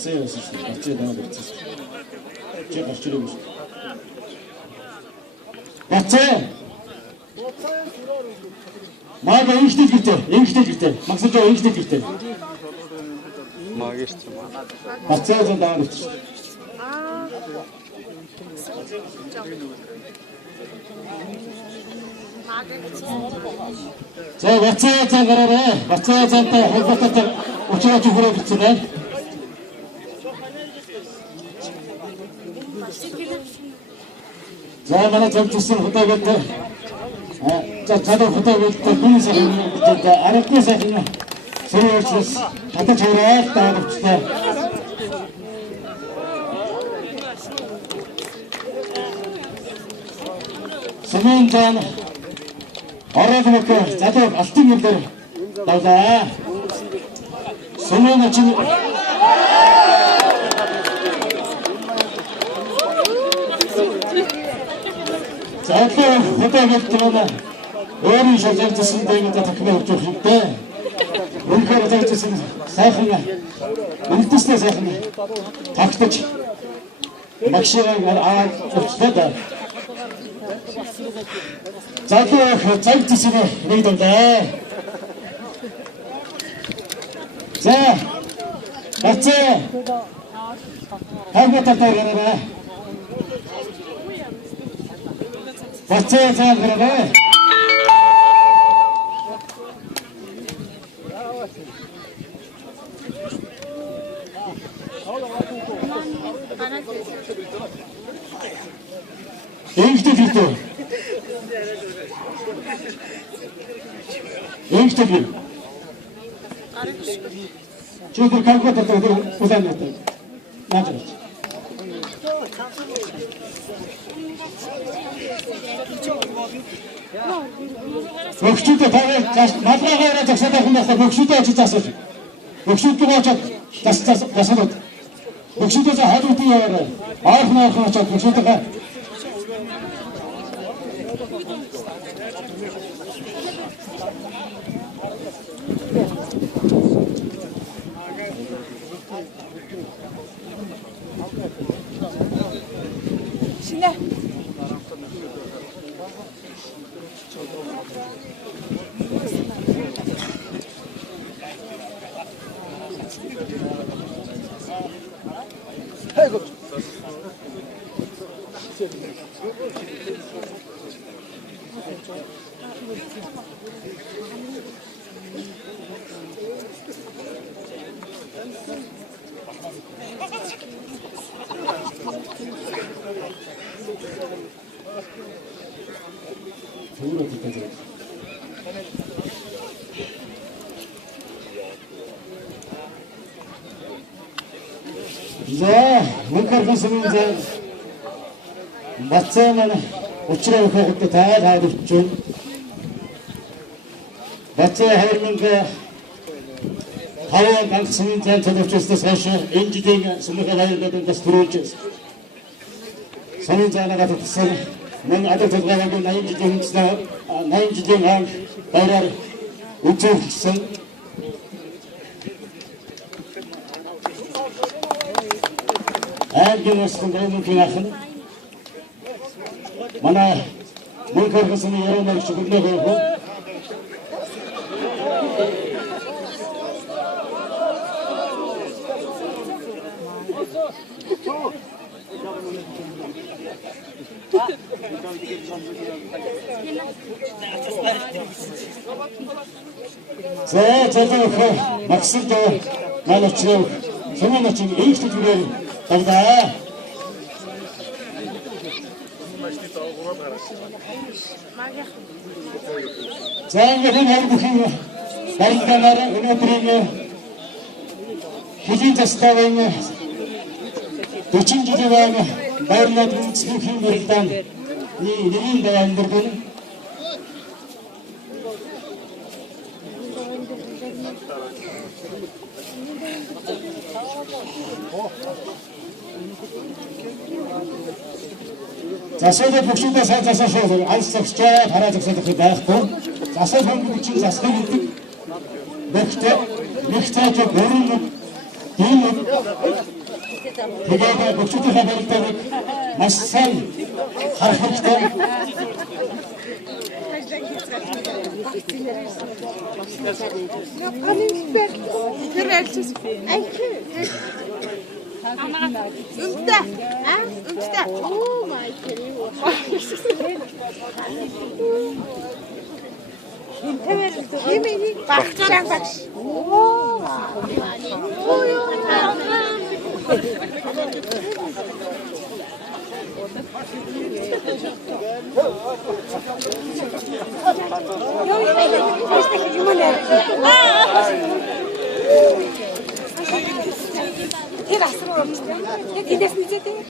Бацаа байсан шүү дээ. Бацаа даад ирсэн. Чи гарч ирээгүй шүү. Бацаа. Мага инхтэй гэртээ. Магсаж байгаа инхтэй гэртээ. Магиш. Бацаа даад ирсэн. За бацаа цагаараа бацаа цантай холбоотой учраач хүрээ бичсэн. За манай зөвчсөн хотогод за чадвар хотогод хүн сайн аргагүй сайн сөрөөлс татаж хүрээ таавчтай. Сумын зан ороод задаа алтын нэлээр давлаа. Сумын ачин задаа хотогод тэмээ өөрийн шалгалтсан дээгт татахмаа өгч өгчтэй. Үнэхээр зайчсан сайхан үнэтэйсээ сайхан тагтаж магшираа аваад өгчтэй. Задаа зайчсан нэг дандаа. За бацаа хагатаа гараа. Бацаа гараа. Engstelig. Çünkü kalkma tarafı uzanmadı. Ne yapacağız? Bökşütte tabii, matrağa öğrenecek sadakındaki bökşütte açacağız. Bökşütte olacak, tasarruf. Bökşütte de hadi diyor. Ağırına açacak, bökşütte de. Şimdi. Hey, good. За, мөнхөр хэсгийн зэн бацаа маань учраа өгөхөд таад өгчөн. Бацаа 2005 ганцхан зэн төлөвчөөс хойш энэ жилийн сумын аялагын дэс төрүүлж саний заанагаа татсан мөн адад төлөвлөгөөний 80 жилийн хаан баяраар үжигдсэн. Айлгүйсэн гэнэ ахын манай мөнхөр хэсгийн яруу шүглээ хөө. За максимд манайчрав суманачин ийхтэй зүгээр тогтоо. За энэ бүхэн барилгаанаар өнөөдрийн хэлийн застаавын 40 жилийн байрлаад үндэслэхийн барилгаан нэгэн дамжиргэн засаад бүгдээ сайн засаашаа алс цагчаа хараа засах байхгүй. Засаад хөнгөд чинь засах гэдэг. Нэгтэй нэгтэй бүрэн ийм тэгээд бүгдийн хамгаалалтыг маш сайн харах хэрэгтэй. Hier, das ist